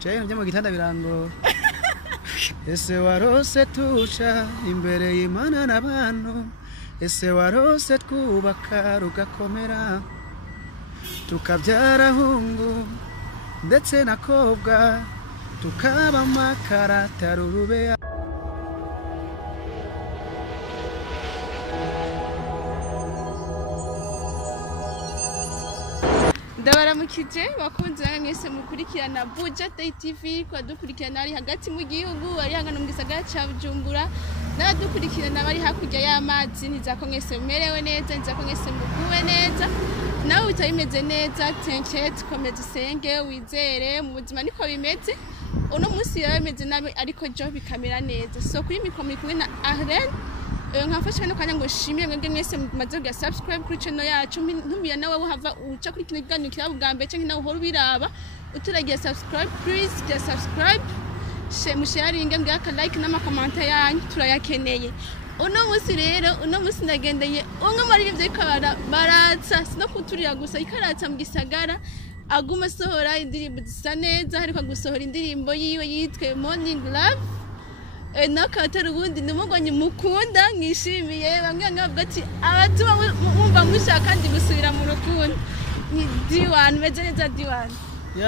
Chayo njya mu gitanda birango. Ese warose tuca imbere y'Imana n'abantu. Ese warose twubaka rugakomera. Tukabyara hungu ndetse nakobwa tukaba makara tarurube. Ndabaramukije bakunze mwese mukurikirana Ubutare TV kwa dukurikirana ari hagati mu gihugu ari hangano mu gisagara ca Bujumbura n'adukurikirana bari hakurya y'amazi nizako mwese mumerewe neza nizako mwese muguwe neza nawe utabimeze neza tenket komeze usenge wizere mu buzima niko bimeze uno munsi yabimeze nabi ariko jo bikamera neza so kuri mikro muri kumwe na Arlen nkafasha no kanya ngo shimye mwebwe mwese mumaze kugira subscribe kuri channel yacu ntumiye nawe uhava uca kuri kino kiganiro kirabo bwambe canke nawe uhora ubiraba uturagiye subscribe please get subscribe sharing ngaka like n'ama comment yanyu turayakeneye uno munsi ndagendeye umwe muri ivyo ikabara baratsa sino kuturira gusa ikaratsa mu gisagara aguma sohora indirimbo zisa neza hariko gusohora indirimbo yiwe yitwe Morning Love nakatera ubundi nimuganye mukunda nkishimiye bamwe ngavuga ati abatuma mumva mushaka kandi gusubira mu rukundo ni D1 meze neza D1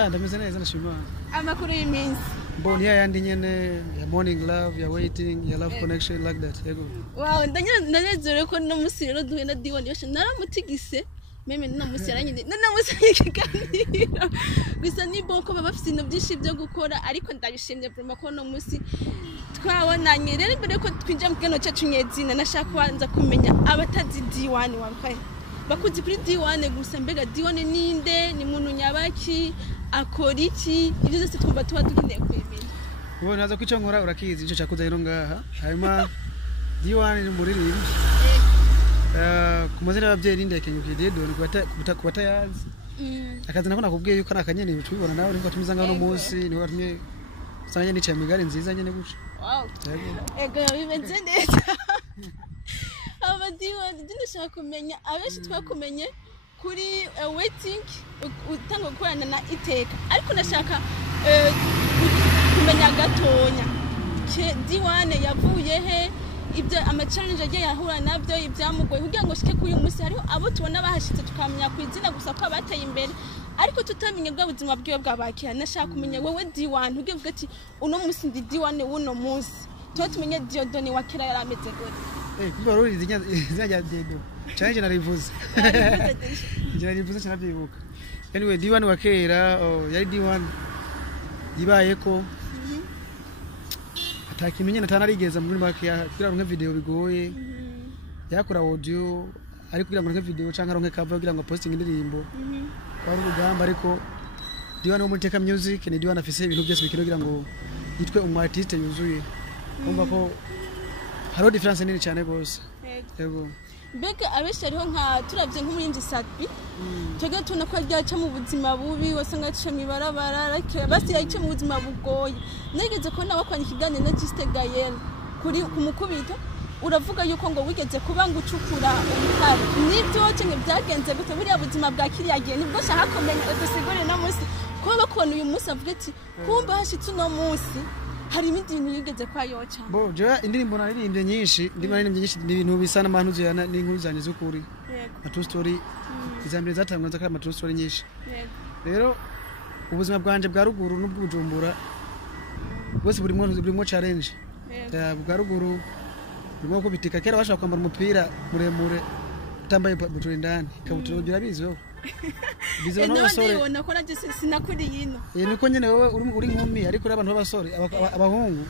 ndameze neza nashima amakuru y'iminsi mboni yandi nyene ya Morning Love ya Waiting ya Love Connection like that yego wow ndanezere ko no musi rero duhe na D1 yoshe naramutigise meme no musi yaranyinde no musi ikiganiro gusa ni boko bafite ibintu byinshi byo gukora ariko ndabishimye vraiment ko no musi twabonanye rero mbere ko twinjira mu kino cyacu nyezina nashaka kubanza kumenya abatazi D1 wambaye bakuzi kuri D1 gusa mbega D1 ninde ni muntu nyabaki akora iki ibyo byose twumva tuba dukeneye kwemenya ubu naza kwica nkora urakizi icyo cyakuza rero ngaha hanyuma D1 ni muririmbi ku mazina y'ababyeyi rinde kenyukiye dore kubata yazi akazi nako nakubwiye yuko nakanyene tubibona nawe niko tumiza ngano munsi niho batumye sanye nicaye migari nziza nyene guca wow ego bimeze neza D1 ndashaka kumenya abenshi twakumenye kuri Waiting utanga gukorana na Iteka ariko ndashaka kumenya gatonya D1 yavuye he ibyo ama challenge agiye yahura nabyo ibyamugoye kugira ngo shike kuri umunsi hariho abo tubona bahashitse tukamenya kwizina gusa ko abateye imbere ariko tutamenye bwa buzima bwiwe bwabakira nashaka kumenya wewe D1 ugivuga ati uno munsi ndi D1 uno munsi to tumenye Diodone wakira yarameze gute kumba ruri zinya Diego challenge narivuze narivuze cyabyibuka anyway D1 wakera yari D1 yibaye ko atakimenye natanarigeza muri make ya kugira ngo video bigoye yakora audio ariko kugira ngo video canka ronke cover kugira ngo posting indirimbo kwari urugamba ariko D1 wo muri Teka Music ni D1 afise ibintu byose bikino kugira ngo yitwe artiste yuzuye kumva ko haro difference nini cyane gose yego mbega abeshi ariho nka turavye nk'umurinzi Satbi twege tuna ko ryaca mu buzima bubi wasanga aciye mibarabara ariko basi yaciye mu buzima bugoye nigeze ko nawe kwandika ikiganiro na Juste Gael kuri kumukubita uravuga yuko ngo wigeze kuba ngo ucukura ubutare nibyo cyane byagenze gute buriya buzima bwa kiriya gihe nibwo shaka kumenya udusigure no munsi ko bakona uyu munsi avuga ati kumba hashitse no munsi hari ibindi bintu yigeze kwa yoca bo je indirimbo naririmbye nyinshi ibintu bisa n'amantu zana n'inkuru zanye z'ukuri na true story izambere zatangwa zakara ma true story nyinshi rero ubuzima bwanje bwa ruguru n'ubwujumbura bose burimo challenge bwa ruguru burimo kubitika kera bashaka kwambara umupira muremure utambaye buture ndani kabutura ugira bizo bizo no basore ndabona ko naje sinakuri yino niko nyene wowe uri nkumi ariko abantu b'abasore abahungu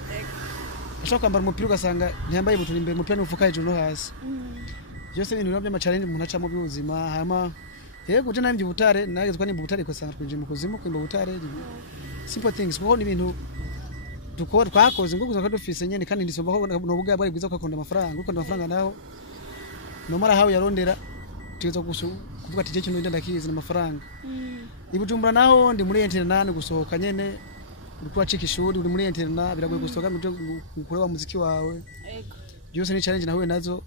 bashaka kwambara umupira ugasanga ntiyambaye buture imbere umupira n'ufuka hejuru no hasi byose ibintu by'ama challenge umuntu acamo by'ubuzima hama yego je namye Ubutare nagezwa ni Ubutare ko sanga twinje mu kuzimu Kwimba Ubutare simple things kuko ni ibintu dukora twakoze ngo gusa ko dufise nyene kandi ndisomba ko nobuga bari bwiza ko akunda amafaranga uko amafaranga naho no mara hawo yarondera tuzo kuvuga ati je kintu ndakizi n'amafaranga ibujumbura naho ndi muri internet gusohoka nyene uriko acika ishuri uri muri internet biragoye gusohoka mu kureba muziki wawe byose ni challenge nawe nazo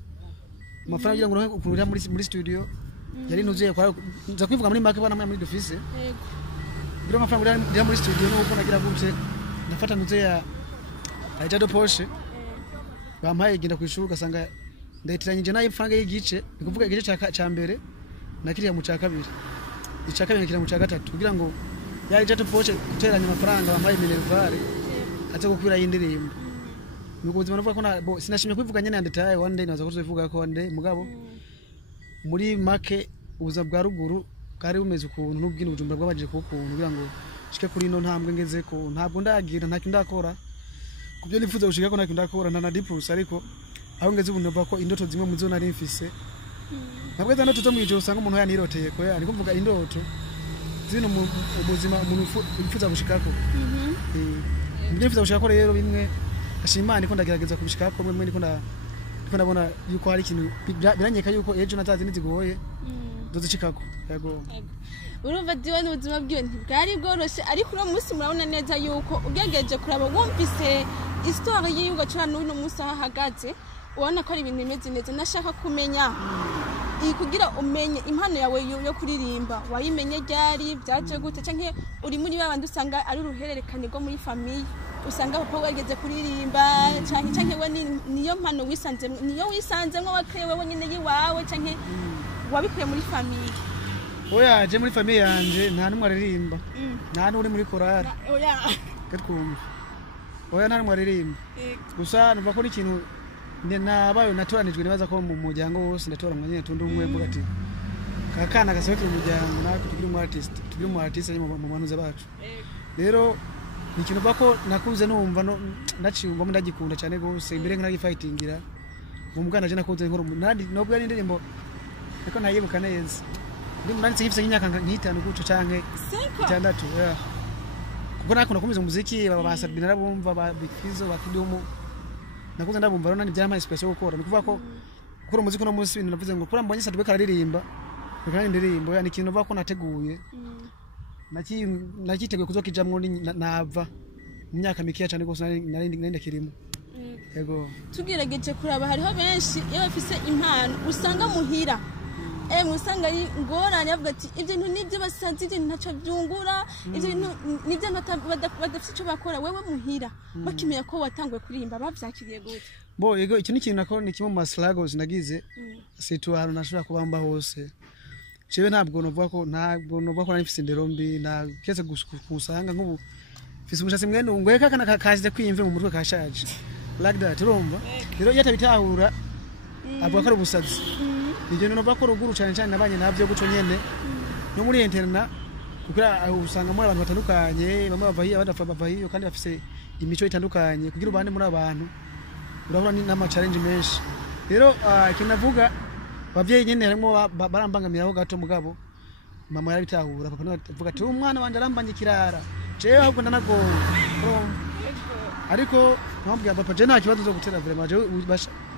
amafaranga kugira ngo ukurira muri studio yari nuzuye kwa nza kwivuga muri make bana muri dufise biro amafaranga ndi muri studio no uko nagira gute nafata nuze ya ajado Porsche bampaye genda kwishuri ugasanga ndayitiranyije nayo imfanga y'igice bikuvuga igice ca mbere nakiriya mu ca kabiri ica kabiri nakiriya mu ca gatatu kugira ngo ya ajado Porsche guteranya amafaranga bampaye minervare aze gukwira y'indirimbo nuko ubuzima navuga ko sinashimye kwivuga nyene ndetaye one day naza kuzovuga ko one day mugabo muri make ubuza bwa ruguru kari bumeze ukuntu n'ubwino bujumbura bwabaje ku kuntu kugira ngo shike kuri no ntambwe ngeze ko ntabwo ndagira ntacyo ndakora kubyo nifuza gushika ko ntacyo ndakora na dipus ariko aho ngeze ubu nova ko indoto zimwe mu zo nari mfise ntabwo za ndoto zo mwijoro usanga umuntu yaniroteye ko ariko mvuga indoto zino mu buzima umuntu yifuza gushikako mbye nifuza gushika ko rero bimwe ashimana ko ndagerageza kubishika ko mwe ndiko ndabona yuko hari ikintu biranyeka yuko ejo nazazi nizigoye dozicikako yego urumva diwe n'ubuzima bwiwe ntibwari bworoshe ariko uno munsi murabona neza yuko ugegeje kuraba wumvise histoire y'iyuga cyane n'uno munsi ahagaze ubona ko ari ibintu bimeze neza nashaka kumenya kugira umenye impano yawe yo kuririmba wayimenye ryari byaje gute canke uri muri babandi usanga ari uruhererekane rwo muri famille usanga papa wageze kuririmba canke we niyo mpano wisanzemwo wakrewe wenyine yiwawe canke wabikuye muri famille oya je muri famille yanje nta numwe aririmba nta n'uri muri korari oya katkumva oya nta numwe aririmba gusa numva ko ikintu nabayo natoranijwe nibaza ko mu muryango wose ndatora mwanyene tundi umwe mvuga ati kakana gasohoke mu muryango nako tugire mu artist mu manuze bacu rero ikintu bako nakuze numva naciyumva ndagikunda cyane gose imbere nk'agifightingira mu mugana je nakuze nkuru nobwo ari indirimbo ariko nayibuka neza ndi munanditse gifise nk'imyaka nk'itanu guco canke 6 yeah kuko nakunda kumiza umuziki babasa binarabumva ba bikizo bakidumu nakuze ndabumva rero nani byama special gukora nikuvuga ko gukora umuziki no munsi ibintu navuze ngo kura mbonye sadwe kararirimba kandi indirimbo yani ikintu bako nateguye nakiteguye kuzokijamwo nava imyaka mikiya cyane gose nari kirimo yego tugerageje kuraba hariho benshi iyo bafise impano usanga muhira musanga ari ngorane avuga ati ibyo nibyo basanze ibyo ntaco byungura ibyo nibyo badafite ico bakora wewe muhira bakimenya ko watanguye kuririmba bavyakiriye gute bo yego iki ni kintu nako ni kimwe mu struggles nagize situ ahantu nashobora kubamba hose ciwe ntabwo novuga ko nifise inderombi na kese gusanga nk'ubu fise umushatsi mwene ungweka kana kaje kwiyimve mu mutwe kashaje like that urumva rero yatabitahura avuga ko ari ubusazi ibyo no bakora uguru cyane cyane nabanye nabyo guco nyene no muri interna kugira usanga muri abantu batandukanye bamwe bava hiya bava hiyo kandi bafise imico itandukanye kugira ubane muri abantu urabona ni nama challenge menshi rero kinavuga bavyeyi nyene harimo barambangamiraho gato mugabo mama yarabitahura papa navuga ati umwana wanje arambanye kirara jewe ahubwo ndanago ariko nambwiye papa je nta kibazo zo gutera vraiment je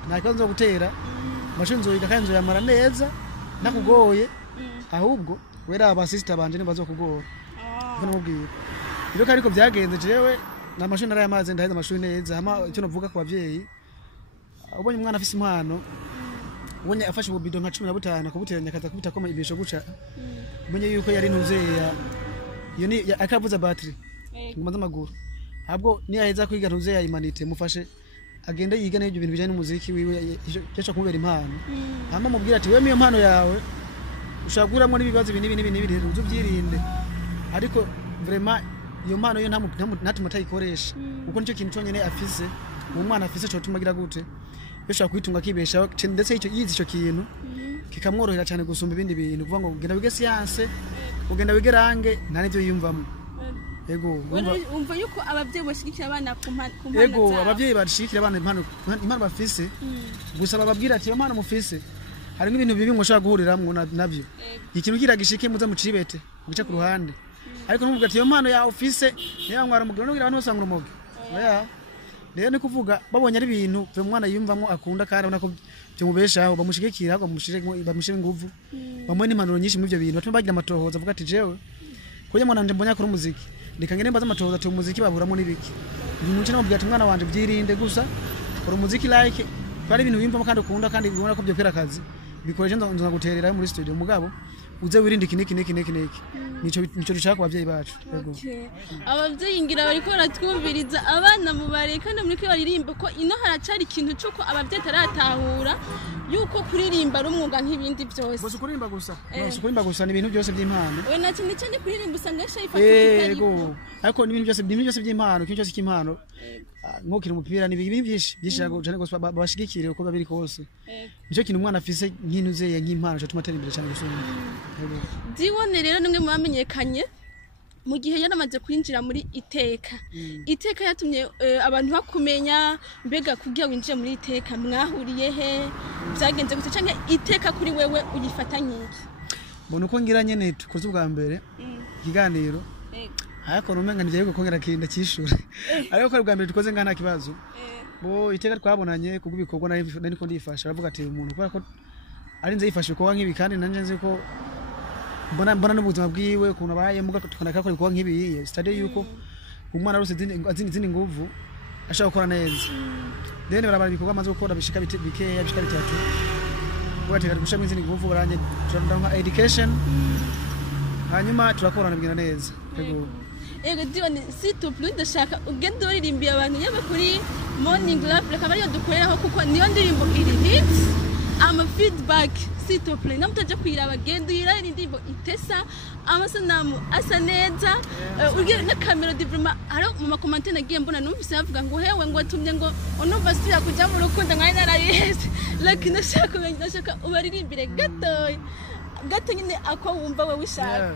nta kibazo zo gutera mashinzo igakanzo yamara neza nakugoye ahubwo wera aba sister banje nibazo kugora kuko mubwiye iyo kariko byagenze jewe na mashini ara yamaze ndahiza amashuri neza hama icyo navuga ku bavyeyi ubonye umwana afise impano ubonye afashe ububido nka 15 akubuteranya kaza kubita koma ibisho guca ubonye yuko yari ntuzeya iyo ni akavuza battery ngumaza amaguru ahubwo ni yaheza kwiga ntuzeya imanite mufashe agenda yiga n'ibyo bintu bijanye n'umuziki wiwe cyo kumubera impano hama mubwira ati wewe miyo mpano yawe ushaguramwe n'ibibazo binini uzubyirinde ariko vraiment iyo mpano yo ntatuma tayikoresha uko nicyo kintu cyonyene afise mu mwana afise cyo tumagira gute bishaka kwitunga kibesha ndetse icyo yizi icyo kintu kikamworohera cyane gusumba ibindi bintu kuvuga ngo ugenda wige science ugenda wige range nta nivyo yiyumvamo ego umva yuko abavyeyi bashigikira abana ku mpano ego abavyeyi bashigikira abana impano bafise gusa bababwira ati iyo mpano mufise hari ibintu bibi mwoshaka guhuriramwo navyo ikintu kiragishike muza mucibete mugice ku ruhande ariko numvuga ati iyo mpano ya office niyo mwara mugiro no abantu bose ngurumoge oya rero ni kuvuga babonye ari ibintu byo mwana yumvamo akunda kandi abona ko byo mubeshaho bamushigikira bamushire nguvu bamwe n'impanuro nyinshi muri byo bintu batuma bagira amatohoza avuga ati jewe kuye mwana nje mbonya kuri umuziki ndikangene mbaza amatohoza ati umuziki baburamo n'ibiki ibintu cyo namubwira ati mwana wanje byirinde gusa uri umuziki like kandi ibintu wimvamo kandi ukunda kandi ubona ko byo kwera akazi bikoreje nza guterera muri studio mugabo uze wirinde iki nico dushaka abavyeyi bacu yego abavyeyi ngira bariko baratwumviriza abana mubareka no muri baririmba ko ino haracari ikintu cuko abavyeyi taratahura yuko kuririmba ari umwuga nk'ibindi byose bose kuririmba gusa ni ibintu byose by'impano we na cyane kuririmba usanga yashayifata yego ariko ni ibintu byose by'impano kintu cyose cy'impano nkokira umupira ni ibintu byinshi cyane gose babashigikire uko babiri kose nico kintu umwana afise nk'intuze nk'impano cyo tumatera imbere cyane gusumba Diwane rero nimwe mwamenyekanye mu gihe yaramaze kwinjira muri iteka yatumye abantu bakumenya mbega kugira winjire muri iteka mwahuriye he byagenze gute canke iteka kuri wewe uyifatanyiki mbona uko ngira nyene tukoze ubwa mbere ikiganiro ariko numenga nije yuko kongera kirinda cyishure ariko ko ubwa mbere tukoze ngana kibazo bo iteka twabonanye kugubikorwa nari ko ndifasha bavuga ati umuntu kubera ko ari nze yifashe ko nkibi kandi nanje nzi ko mbona n'ubuzima bwiwe kuntu abaye muga tukanaka ko ibikorwa nkibi stade yuko umwana rose azini nguvu ashaka gukora neza then barabara ibikorwa amaze gukora bishika bikeya bishika bitatu bwateka gushaka izini nguvu baranye turandanga education hanyuma turakorana bigenda neza ego Diwane s'il plus ndashaka ugende uririmbiye abantu yaba kuri morning love reka bari dukoreraho kuko niyo ndirimbo iri hit ama feedback s'il te plaît namutaje kwiraba gendo yira indirimbo itesa amasanamu asa neza urye na camera diploma aro mu makomante nagiye mbona numvise yavuga ngo hewe ngo atumye ngo onumva sira kuja mu rukundo nkari narayese lakini nashaka ubaririmbire gato nyine ako wumva we wishaka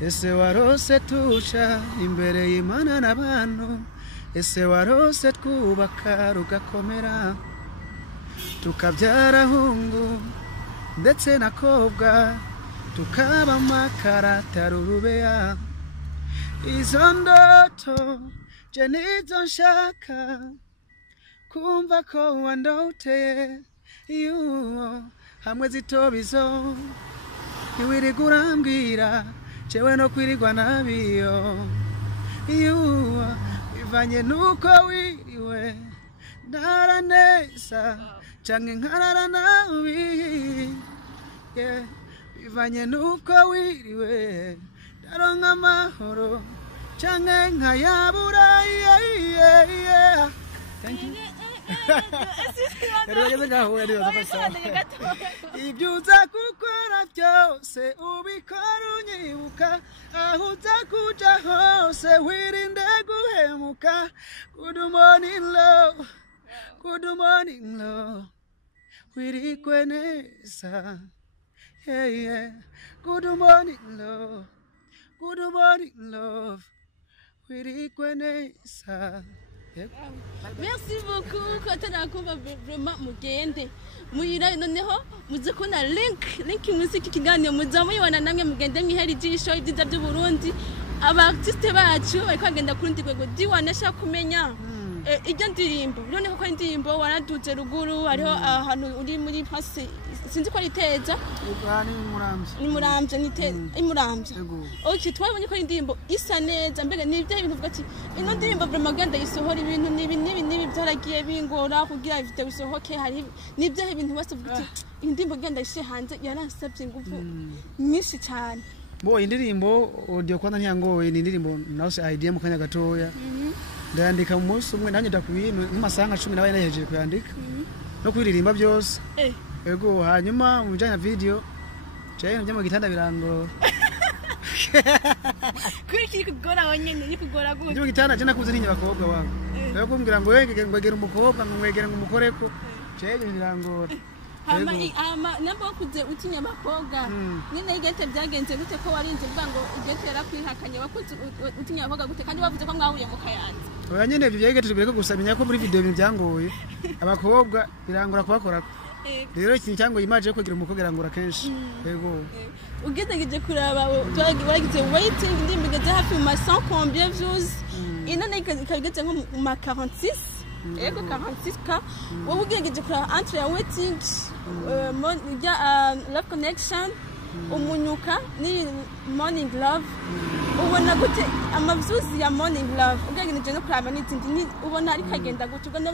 ese warose tuca imbere y'Imana n'abantu ese warose twubaka rugakomera tukabyara hungu ndetse na kobwa tukaba makarata rubeya izo ndoto je nizo nshaka kumva ko wandoteye yuwo hamwe zitobizo ntiwirigurambwira jewe no kwirigwa nabiyo yuwo bivanye nuko wiriwe ndaraneza canke nkarara nabi bivanye nuko wiriwe ndaronka amahoro canke nkayabura thank you ibyo uza gukora byose ubikora unyibuka aho uza kuja hose wirinde guhemuka good morning love wirigwe neza good morning love wirigwe neza Merci beaucoup ko tanakumva vraiment mugende muyira noneho muze kuna link musiki kiganiro muzamuyibona namwe mugende mwihera ijisho ibyiza by'u Burundi aba artiste bacu bariko bagenda kurundi rwego Diwane ashaka kumenya ijya ndirimbo noneho ko indirimbo waraduze ruguru hariho ahantu uri muri pasi sinzi ko riteza ni muramvye imuramvye okay twabonye ko indirimbo isa neza mbega nibyo ibintu vuga ati ino ndirimbo vraiment genda yisohora ibintu nibi byaragiye bingora kugira video isohoke hari nibyo ibintu bose vuga ati indirimbo genda ishe hanze yaransabye nguvu nyinshi cyane bo indirimbo audio kwanza ntiyangoye ni indirimbo nause idea mu kanya gatoya ndandika mu munsi umwe nanye ndakubintu nk'amasaha 10 nabaye nahejeje kuyandika no kuririmba byose ego hanyuma mu bijanye na video cyaye njye mu gitanda birango kwiki kugora wonyene ni kugora gute njye mu gitanda je nakuze ninye bakobwa wangu rero kumbwira ngo ngwegera umukobwa ngwegera ngo umukoreko cyaye birangora ama namba wakuze utinya abakobwa nyine igete byagenze gute ko warinze bwa ngo igete yarakwihakanye wakuze utinya abakobwa gute kandi wavuze ko mwahuye mu kayanza oya nyine ibyo byagete bireko gusamenya ko muri video ibintu byangoye abakobwa birangura kubakora rero ikintu cyangoye imaje kugira umukobwa irangura kenshi yego ugetegeje kuraba wagize waiting ndimbi gaje hafi mu 100 combien views ina ikageze nko mu 46 ego 46k wowe ugejeje kura entre ya waiting love connection umunyuka ni morning love ubona gute amavuzi ya morning love ugejeje no kuraba n'izindi ubona ari kagenda gute ubona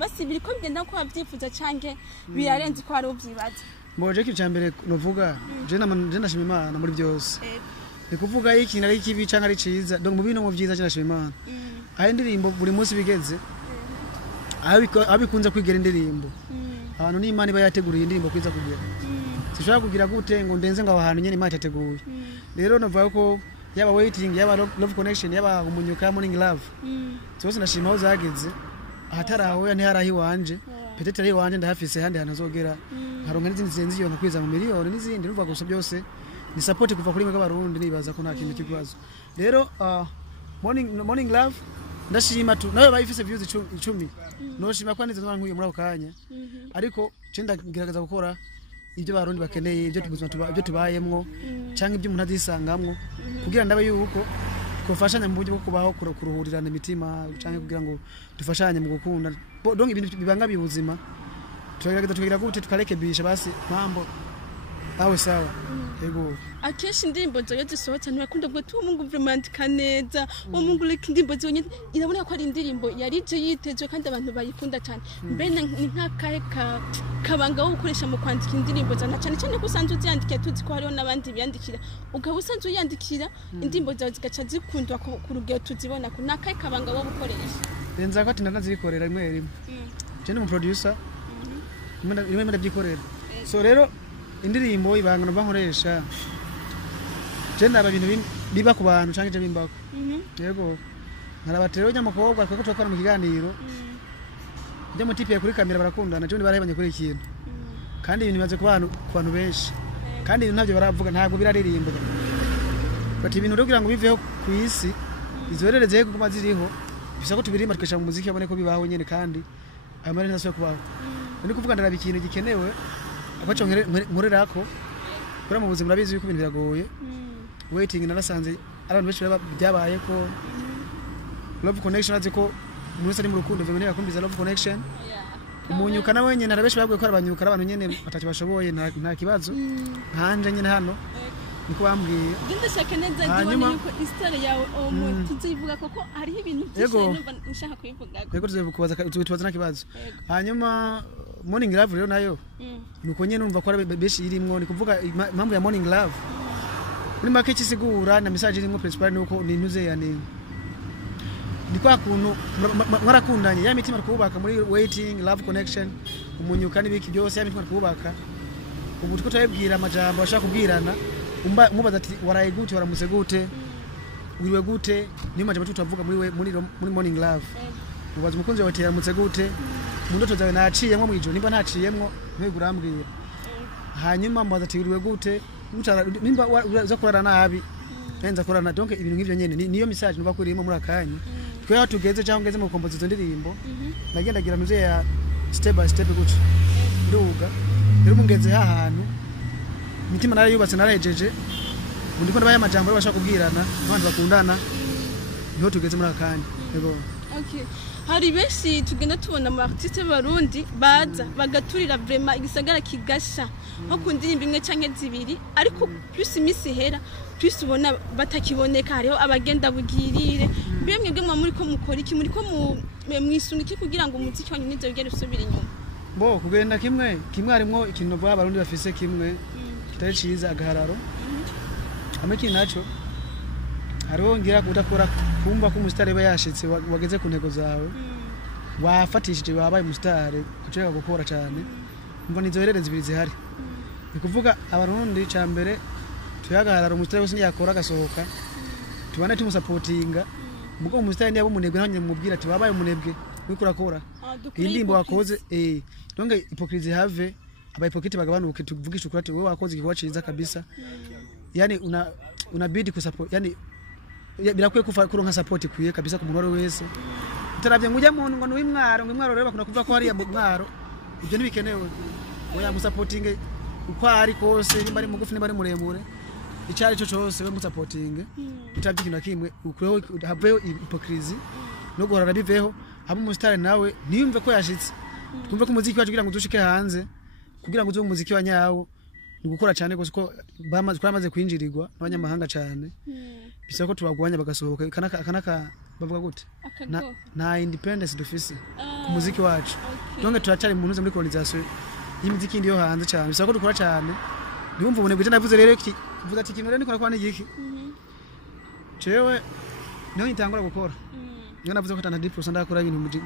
basibiri ko bigenda ko abyifuza canke birarenze ko ari ubyibaza mboje ki cyambere novuga je ndashima Imana muri byose ni kuvuga iki nari kibi cyangwa ari ciza donc mu bintu mu byiza je ndashima Imana aho indirimbo buri munsi bigeze abikunze kwigera indirimbo abantu n'Imana iba yateguriye indirimbo kwiza kugira sishobora kugira gute ngo ndenze ngo ahantu nyene Imana yateguye rero navuga ko yaba waiting yaba love connection yaba umunyuka morning love cyose ndashima aho zageze ahataraho ni harahi wanje petete ari wanje ndahafise handi hantu azogera haronka n'izindi zenzi yo nkwiza mu miliyoni n'izindi numva gusa byose ni support kuva kuri mwega Abarundi nibaza ko nta kintu kibazo rero morning love ndashima tu nawe bayifise views 10 no shima kwa nizo nkwiye muri akanya ariko cenda ngerageza gukora ibyo Abarundi bakeneye ibyo tubuzima ibyo tubayemwo cyangwa ibyo umuntu azisangamwo kugira ndabe yuko kufashanya mu buryo bwo kubaho kuruhurirana imitima cyangwa kugira ngo dufashanye mu gukunda donc ibintu bibanga bibuzima tugerageza gute tukarekebisha basi mambo awe sawa yego akenshi indirimbo zoyo zisohotse ntiwakunda ngo tu Mungu vraiment kaneza Mungu reka indirimbo zonye irabona ko ari indirimbo yarije yitezwe kandi abantu bayikunda cyane mbene ni nk'akahe kabanga wo gukoresha mu kwandika indirimbo zana cyane cyane kusanzwe uzyandikiye tuzi ko hariho nabandi biyandikira ukaba usanzwe uyandikira indirimbo zawe zigaca zikundwa ku rugero tuzibona ko nakahe kabanga wo gukoresha benza ko ndanazikorera rimwe rimwe je ni mu producer rimwe ndabyikorera so rero indirimbo ibanga no bankoresha je ndaba bintu biba ku bantu canke je bimbako yego nkarabatero nyamukobwa twako twakora mu kiganiro je mutipiye kuri kamera barakundana je barahebanye kuri ikintu kandi ibintu bimaze ku bantu benshi kandi ibintu ntabyo baravuga ntabwo biraririmba bati ibintu kugira ngo biveho ku isi izorereze kuguma ziriho bisa ko tubirimba twesha mu muziki abone ko bibaho nyene kandi amare ntaso kubaho ni kuvuga ndara ikintu gikenewe abacho nkorerako kuri mu buzima urabizi yuko ibintu biragoye waiting narasanze abantu benshi byabaye ko love connection aziko umuntu ari mu rukundo vimene yakumbiza love connection umunyuka nawe nyene narabeshi babwiye ko abanyuka abantu nyene batatu bashoboye nta kibazo nkanje nyene hano niko bambwiye ndashaka neza ndibone yuko history yawe tuzivuga koko hari ibintu byinshi numva nshaka kuyivuga yego tuzivuga nakibazo hanyuma morning love rero nayo nuko nyene numva ko beshi irimwo ni kuvuga impamvu ya morning love muri make kisigura na message irimwo principal nuko ni ntuze yani ni kwa kuntu mwarakundanye ya mitima kubaka muri waiting love connection umunyuka n'ibiki byose ya mitima kubaka ubu tuko twabwira amajambo ashaka kubwirana umubaza ati waraye gute waramuse gute wiriwe gute ni majambo tutavuga muri morning love ubaza umukunzi wawe yaramutse gute mu ndoto zawe naciyemwo mu ijoro nimba naciyemwo ntugurambwira hanyuma mbaza ati wiriwe gute nimba uza kurara nabi nenza kurana donc ibintu nk'ivyo nyene niyo message nuba kurimo muri akanya twe tugeze cyangwa ngeze mu kompozizo ndirimbo nagendagira muze ya step by step gutyo nduga rero mungeze hahantu mitima nari yubatse narahejeje ndiko ndabaye amajambo bashaka kubwirana abantu bakundana niho tugeze muri akanya yego okay hari benshi tugenda tubona mu artiste Barundi baza bagaturira vraiment igisagara kigasha nko ku ndirimbo imwe canke zibiri ariko plus imisi hera plus ubona batakiboneka hariho abagenda bugirire bimwe bwe muri ko mukora iki muri ko mwisunga iki kugira ngo umuziki wanyu nizo bigere usubira inyuma bo kugenda kimwe harimo ikintu Abarundi bafise kimwe kitari ciza agahararo ameki naco hariho ngira kudakora kumva ko umusitari ba yashitse wageze ku ntego zawe wafatishije wabaye umusitari kuceka gukora cyane mva nizoherereza ibiri zihari bikuvuga Abarundi cyambere tuyagaharara umusitari wese yakora gasohoka tubana tumusupportinga mugo umusitari ndiye abumunebwe nanye mubwira ati wabaye umunebwe wikurakora indimbo wakoze donc hypocrisie have abahypocrite bagabanuke tuvugisha ukuri ati wewe wakoze ikiwa ciza kabisa yani unabidi kusupport yani birakwiye kuronka support kwiye kabisa ku muntu wese utaravye ngujya muntu ngo n'imwaro rero bakunda kuvuga ko hari mwaro ibyo ntibikenewe oya musupporting uko ari kose nimba ari mugufi nimba ari muremure icyari cyo cyose we musupporting utabye ikintu kimwe ukureho haveho hypocrisie no guhora biveho abo umusitari nawe niyumve ko yashitse twumve ko umuziki wacu kugira ngo dushike hanze kugira ngo uzo umuziki wa nyawo ni gukora cyane gose ko bamaze kwinjirirwa n'abanyamahanga cyane bisa ko tubagwanya bagasohoka kanaka bavuga gute na independence dufise ku muziki wacu donc turacari mu ntuze muri colonisation y'imiziki ndi yo hanze cyane bisaba ko dukora cyane ndumva ubone gute navuze rero vuza ati kintu rero nikora kwa n'igiki cewe niho nitangura gukora niyo navuze ko tana 10% ndakora ibintu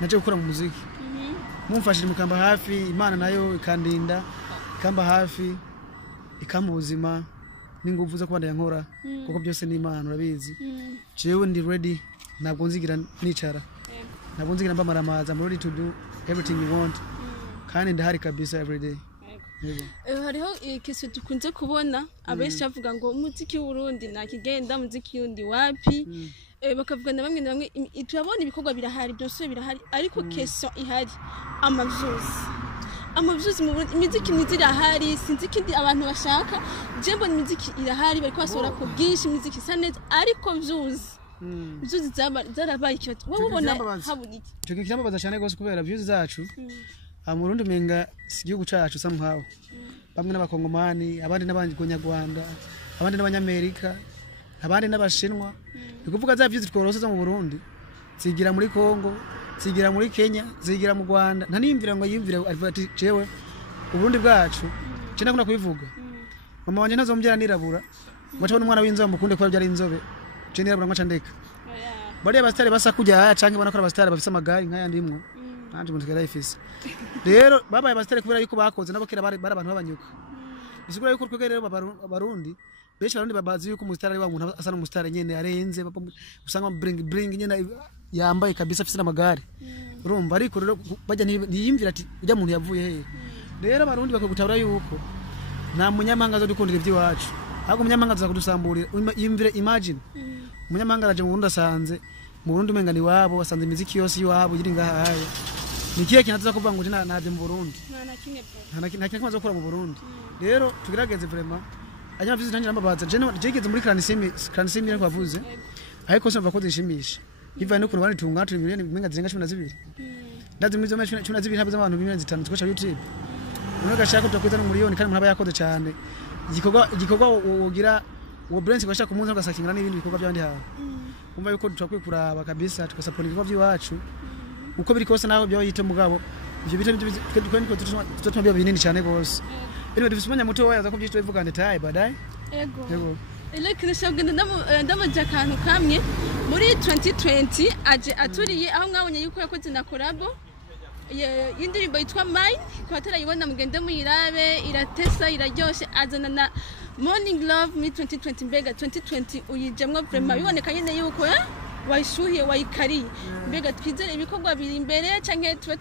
naje gukora mu muziki mumfashije mukamba hafi Imana nayo ikandinda ikamba hafi ikamba ubuzima n'ingufu zo kwandanya nkora kuko byose ni Imana urabizi cewe ndi ready ntabwo nzigira nicara ntabwo nzigira mbamaramaza I'm ready to do everything you want kandi ndahari kabisa every day hariho ikisi dukunze kubona abenshi bavuga ngo umuziki w'Uburundi nakigenda muziki yundi wapi bakavuga na bamwe turabona ibikorwa birahari byose birahari ariko keso ihari amavyuzi mu Burundi imiziki nizirahari sinzi kindi abantu bashaka je mbona imiziki irahari bariko basora ku bwinshi imiziki saneza ariko vyuzi zarabaye ikibazo wowe ubona haburi cyo kirambabaza cyane gose kubera views zacu mu Burundi menga si igihugu cacu somehow bamwe n'abakongomani abandi n'abanyarwanda abandi n'abanyamerika abandi n'abashinwa bikuvuga za views tworose zo mu Burundi zigira muri Kongo zigira muri Kenya zigira mu Rwanda nta niyumvira ngo yimvire ati jewe Uburundi bwacu cyo nakunda kubivuga mama wanje ntazombyara nirabura ngo cyabona umwana w'inzobe mukunde ko byari inzobe je nirabura ngo candeka bari abastare basa kujya canke banakora abastare bafise amagari nk'ayandi imwe nanje umuntu kera ifise rero babaye abastare kubera yuko bakoze nabakira bari abantu babanyuka bisigura yuko twege rero Abarundi benshi Abarundi babazi yuko umustare ari wa muntu asa n'umustare nyene arenze usanga bring nyene yambaye kabisa afise amagari urumva ariko rero bajya niyimvira ati ujya muntu yavuye he rero Abarundi bakagutabura yuko nta munyamanga zo dukundira iby'iwacu ahubwo umunyamanga aza kudusamburira yimvire imagine umunyamanga araje mu Burundi asanze mu Burundi umenga ni wabo asanze imiziki yose yiwabo yiri ngaha haye nikiye kinatuza kuvuga ngo naje mu Burundi nta kintu kamaze gukora mu Burundi rero tugerageze vraiment anya visi nanje nambabaza je jegeze muri Kranisimi rero kwavuze ariko se bakoze inshimisha biva no kurubani tunga turi miliyoni menga zirenga 12 ndazi muri zo 12 habuze abantu 5 tukosha YouTube uno gashaka tutakwita no miliyoni kandi muraba yakoze cyane igikorwa wogira wo brains bashaka kumunza gasakingira n'ibindi bikorwa by'abandi hawe umva yuko tutakwiye kuraba kabisa tukasapona ibikorwa by'iwacu uko biri kose naho byo yite mugabo ivyo bito niko tutuma byo binini cyane gose ino dufisumanya muto waza ko byitwa ivugane tayi badai yego Eleke nishabwenda ndamaje akantu kamwe muri 2020 aje aturiye aho mwabonye yuko yakoze na collabo y'indirimbo yitwa Mine ko atarayibona mugende muyirabe iratesa iraryoshe azana na Morning Love muri 2020 mbega 2020 uyijemwe vraiment biboneka nyene yuko wayishuhiye wayikariye mbega twizere ibikorwa biri imbere canke tube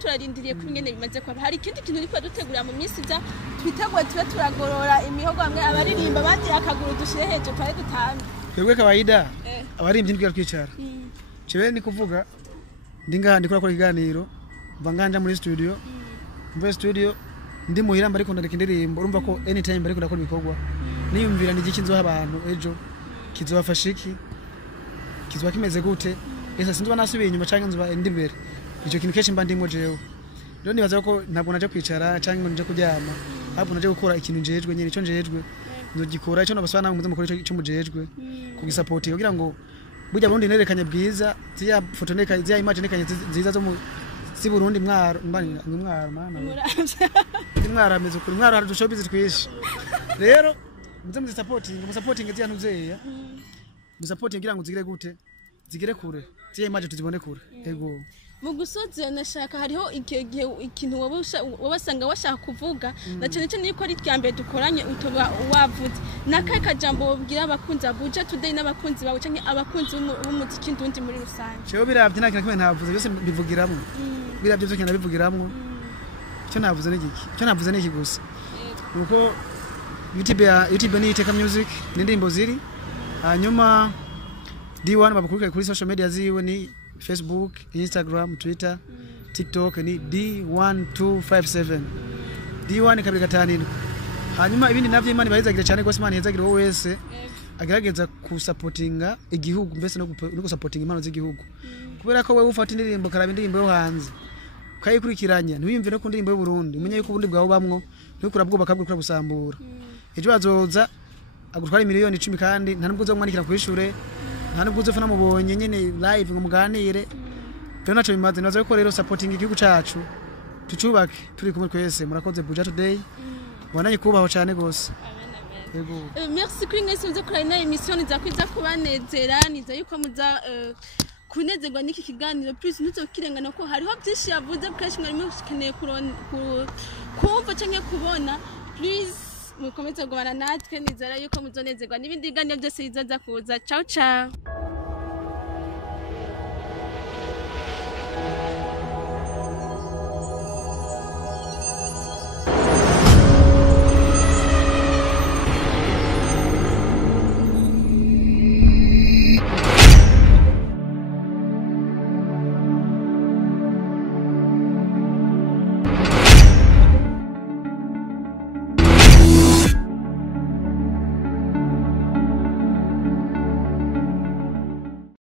turarindiriye ku nyene bimaze kwa hari ikindi kintu riko dutegurira mu minsi za twiteguye tube turagorora imihogo hamwe abaririmba bandi akaguru dushire heje pare dutanga twebwe kawaida abaririmba ndikira kwicara cibe ni kuvuga ndinga ndikora ko iganiro banganja muri studio ndi muhira mbari kunda ndirimbo urumva ko anytime bari kunda ko ibikorwa niyumvira ni giki nzoha abantu ejo kizobafashiki kizwa kimeze gute esa sinzwa nasubiye inyuma canke nzuba ndi imbere ico kintu kenshi mba ndimo jewe rero nibaza ko ntabwo naje kwicara canke ngo nje kuryama ahubwo naje gukora ikintu njejwe nyine ico njejwe nzogikora ico nabasana muze mukora ico mujejwe kugisupporti kugira ngo burya Burundi nerekanye bwiza ziya foto neka ziya image nekanye nziza zo mu si Burundi mwaro mana mwaro ameze kuri mwaro hari dushobizi twishi rero muze mu supporting ziya ntuzeya mu supporting kugira ngo zigire kure ziya image tuzibone kure yego mu gusoza nashaka hariho ikintu wabasanga washaka kuvuga na cyane cyane yuko ari ryambere dukoranye utoba wavuze nakaye kajambo wabwira abakunzi abuja today n'abakunzi bawe canke abakunzi b'umuziki ndundi muri rusange cyo biravye nta kintu kimwe ntavuze byose bivugiramwe biravye byose kintu bivugiramwe cyo navuze n'iki gusa nuko YouTube ni Iteka Music n'indirimbo ziri hanyuma D1 babukurika kuri social media ziwe ni Facebook, Instagram, Twitter, TikTok ni D1257. D1 kabiri gatanino. Hanyuma ibindi navyo Imana bayizagira cyane gose Imana yezagira wowe wese agerageza kusupportinga igihugu mbese no gusupportinga impano z'igihugu. Kubera ko wewe ufata indirimbo karaba indirimbo yo hanze. Ukayikurikiranya ntiyumvire ko indirimbo y'u Burundi umenye yuko ubundi bwawe bamwo ntukura bwo bakabwira gusambura. Ejo bazoza agutwara miliyoni 10 kandi nta nubwo uzomwandikira kwishure nta nubwo uzofana mubonye nyene live ngo muganire rero naco bimaze nazo ko rero supporting igihugu cacu tucubake turi kumwe twese murakoze Buja Today wananye kubaho cyane gose merci kuri mwese muze kurana emission nizakwiza kubanezera niza yuko muza kunezerwa n'iki kiganiro plus ntuzokirengana ko hariho byinshi yavuze kenshi mwari mukeneye kumva canke kubona please mukomeze kubana natwe nizera yuko muzonezerwa n'ibindi biganiro byose bizaza kuza ciao ciao